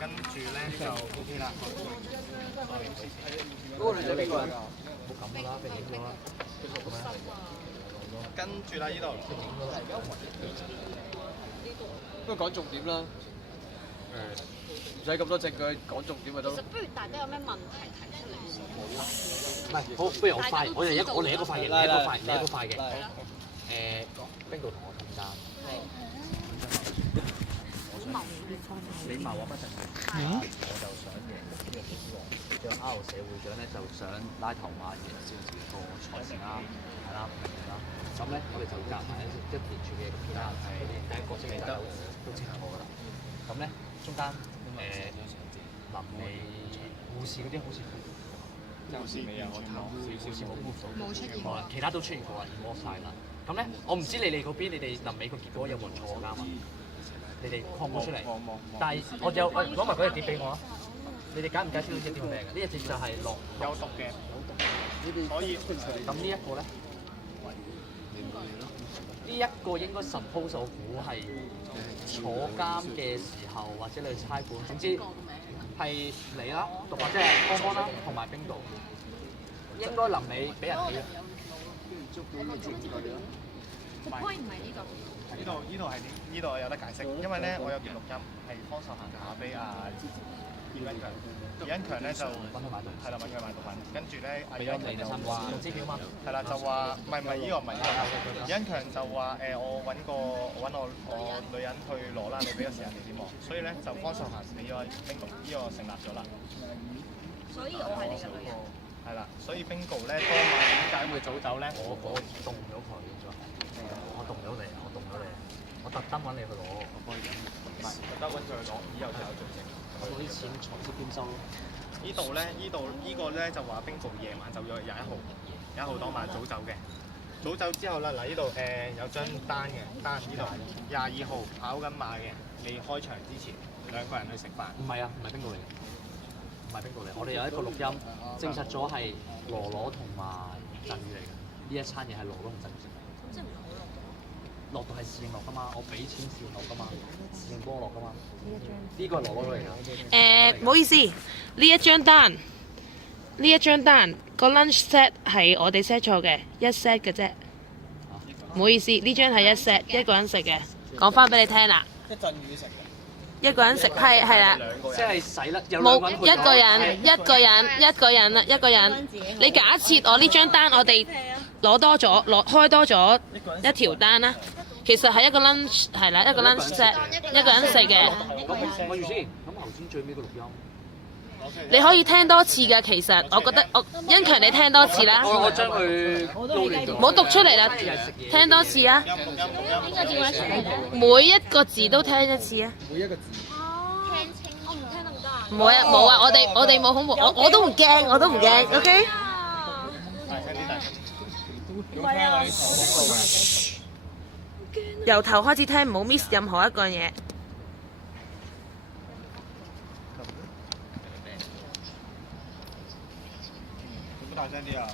跟住咧就 OK 啦。嗰個女仔邊個嚟㗎？冇咁噶啦，俾影咗啦。跟住啦，呢度。不過講重點啦。唔使咁多證據，講重點咪得咯。其實不如大家有咩問題提出嚟先。唔係，好，不如我快，我嚟一個快嘅，你一個快嘅。邊度同我通單？你謀我不成，我就想贏呢個 R 社會長咧，就想拉頭馬贏少少個財政啦，係啦，啦。咁咧，我哋就夾埋一連串嘅其他人係第一個先嚟得都清楚㗎啦。咁咧，中間臨尾護士嗰啲好似護士未有，我睇護士冇 move 到，冇出現過啦，其他都出現過啦 move 曬啦。咁咧，我唔知你哋嗰邊，你哋臨尾個結果有冇人錯啱啊？你哋擴冇出嚟，但係我有攞埋嗰隻碟俾我啊！你哋解唔解釋到呢隻碟咩嘅？呢隻碟就係落有毒嘅，所以咁呢一個咧，呢一個應該 suppose 我估係坐監嘅時候或者你去差館，總之係你啦，或者係康康啦，同埋冰島，應該臨尾俾人起。個 point 唔係呢度。呢度有得解釋，因為咧我有段錄音係方秀行打俾葉恩強，葉恩強咧就揾佢買毒，係啦揾佢買毒品，跟住咧葉恩強就話用支票嘛，係啦就話唔係呢個唔係葉恩強就話我揾我女人去攞啦，你俾個時間你點喎？所以咧就方秀行俾咗冰局呢個成立咗啦。所以我係你嘅女人。係啦，所以 Bingo 咧當晚點解會早走咧？我動咗佢咗，我動咗你，我特登揾你去攞，我幫你飲。唔係，特登揾佢去攞，以後就有罪證。我攞啲錢財色兼收咯。呢個咧就話 Bingo 夜晚走咗21號當晚早走嘅。早走之後啦，嗱呢度有張單嘅，單呢度22號跑緊馬嘅，未開場之前兩個人去食飯。唔係啊，唔係邊個嚟嘅？唔係邊個嚟？我哋有一個錄音，證實咗係羅羅同埋振宇嚟嘅。呢一餐嘢係羅羅同振宇食嘅。即係唔係好落落到係侍應落㗎嘛，我俾錢侍應落㗎嘛，侍應幫我落㗎嘛。呢個係羅羅嚟㗎。唔好意思，呢一張單個 lunch set 係我哋 set 錯嘅，一 set 嘅啫。唔好意思，呢張係一 set，一個人食嘅。講翻俾你聽啦。一陣雨食嘅。一個人食係啦，即係洗甩有冇兩個人一個人。你假設我呢張單我哋開多咗一條單啦，其實係一個 lunch 係啦，一個 lunch set 一個人食嘅。咁我住先，咁頭先最尾個錄音。你可以聽多次㗎，其實我覺得欣強你聽多次啦。我將佢唔好讀出嚟啦，聽多次啊！邊個電話出嚟嘅？每一個字都聽一次啊！每一個字。聽清，我唔聽得唔得啊？冇啊！我哋冇恐怖，我都唔驚，OK？大聲啲，大聲啲。唔係啊。由頭開始聽，唔好 miss 任何一個嘢。大聲啲啊！